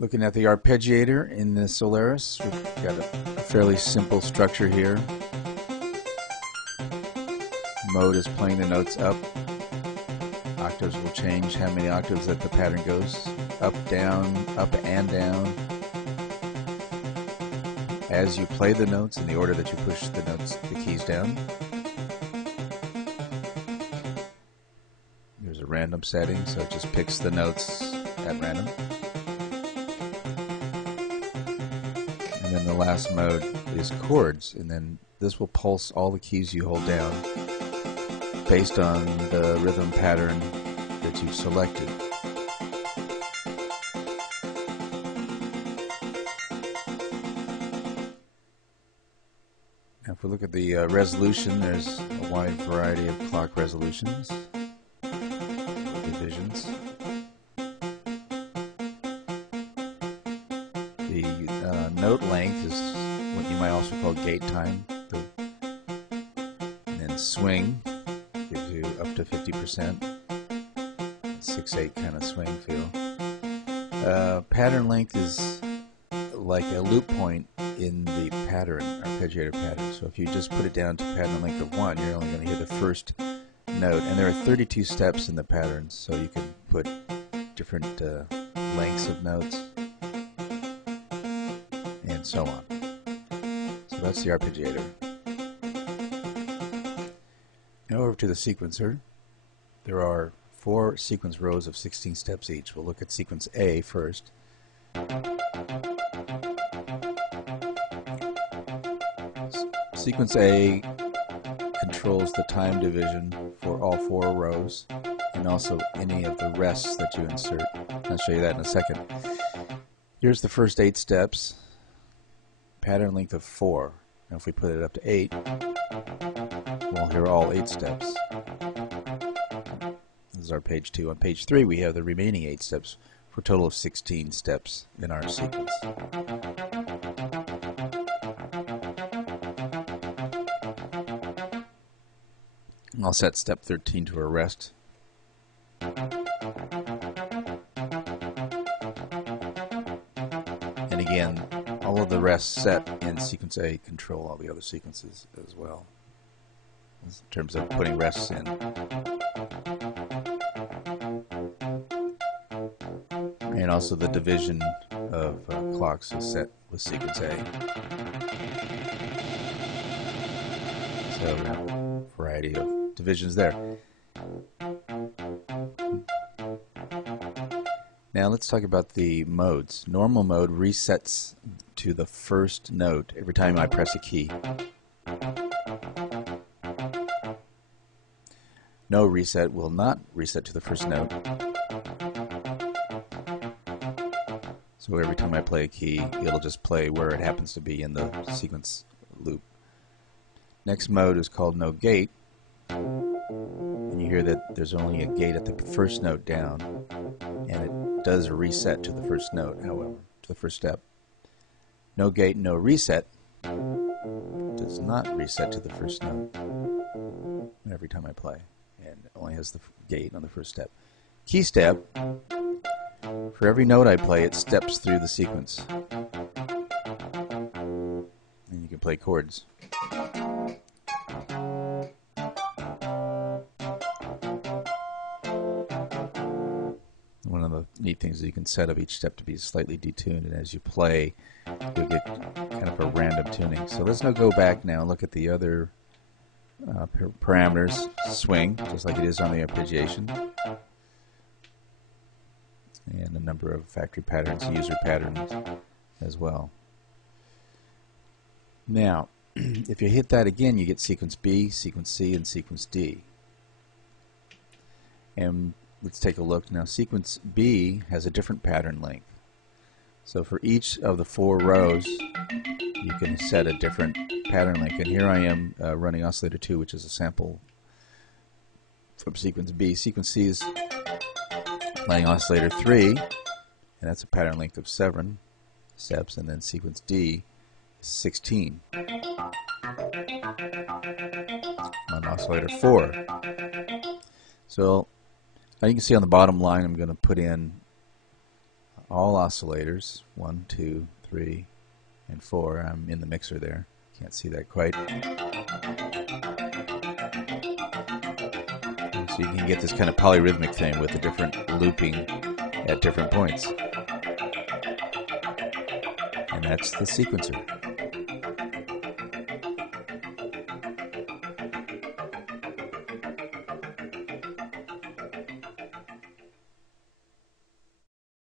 Looking at the arpeggiator in the Solaris, we've got a fairly simple structure here. Mode is playing the notes up. Octaves will change how many octaves that the pattern goes. Up, down, up and down. As you play the notes in the order that you push the notes, the keys down. There's a random setting, so it just picks the notes at random. And then the last mode is chords, and then this will pulse all the keys you hold down based on the rhythm pattern that you've selected. Now if we look at the resolution, there's a wide variety of clock resolutions, divisions. The note length is what you might also call gate time. And then swing gives you up to 50%. 6/8 kind of swing feel. Pattern length is like a loop point in the pattern, arpeggiator pattern. So if you just put it down to pattern length of 1, you're only going to hear the first note. And there are 32 steps in the patterns, so you can put different lengths of notes and so on. So that's the arpeggiator. Now over to the sequencer. There are 4 sequence rows of 16 steps each. We'll look at sequence A first. Sequence A controls the time division for all 4 rows and also any of the rests that you insert. I'll show you that in a second. Here's the first 8 steps. Pattern length of 4. Now if we put it up to 8, we'll hear all 8 steps. This is our page 2. On page 3 we have the remaining 8 steps for a total of 16 steps in our sequence. I'll set step 13 to a rest. And again, all of the rests set in sequence A control all the other sequences as well, in terms of putting rests in. And also the division of clocks is set with sequence A. So we have a variety of divisions there. Now let's talk about the modes. Normal mode resets to the first note every time I press a key. No reset will not reset to the first note. So every time I play a key, it'll just play where it happens to be in the sequence loop. Next mode is called no gate. And you hear that there's only a gate at the first note down, and it does a reset to the first note, however, to the first step. No gate, no reset does not reset to the first note every time I play, and it only has the gate on the first step. Key step, for every note I play, it steps through the sequence. And you can play chords. One of the neat things is you can set up each step to be slightly detuned, and as you play, you'll get kind of a random tuning. So let's now go back now and look at the other parameters. Swing, just like it is on the arpeggiation, and a number of factory patterns, user patterns as well. Now, if you hit that again, you get sequence B, sequence C, and sequence D. And let's take a look now. Sequence B has a different pattern length. So for each of the 4 rows, you can set a different pattern length. And here I am running oscillator 2, which is a sample from sequence B. Sequence C is playing oscillator 3, and that's a pattern length of 7 steps. And then sequence D is 16 on oscillator 4. So now you can see on the bottom line I'm going to put in all oscillators, 1, 2, 3, and 4. I'm in the mixer there. Can't see that quite. So you can get this kind of polyrhythmic thing with the different looping at different points. And that's the sequencer.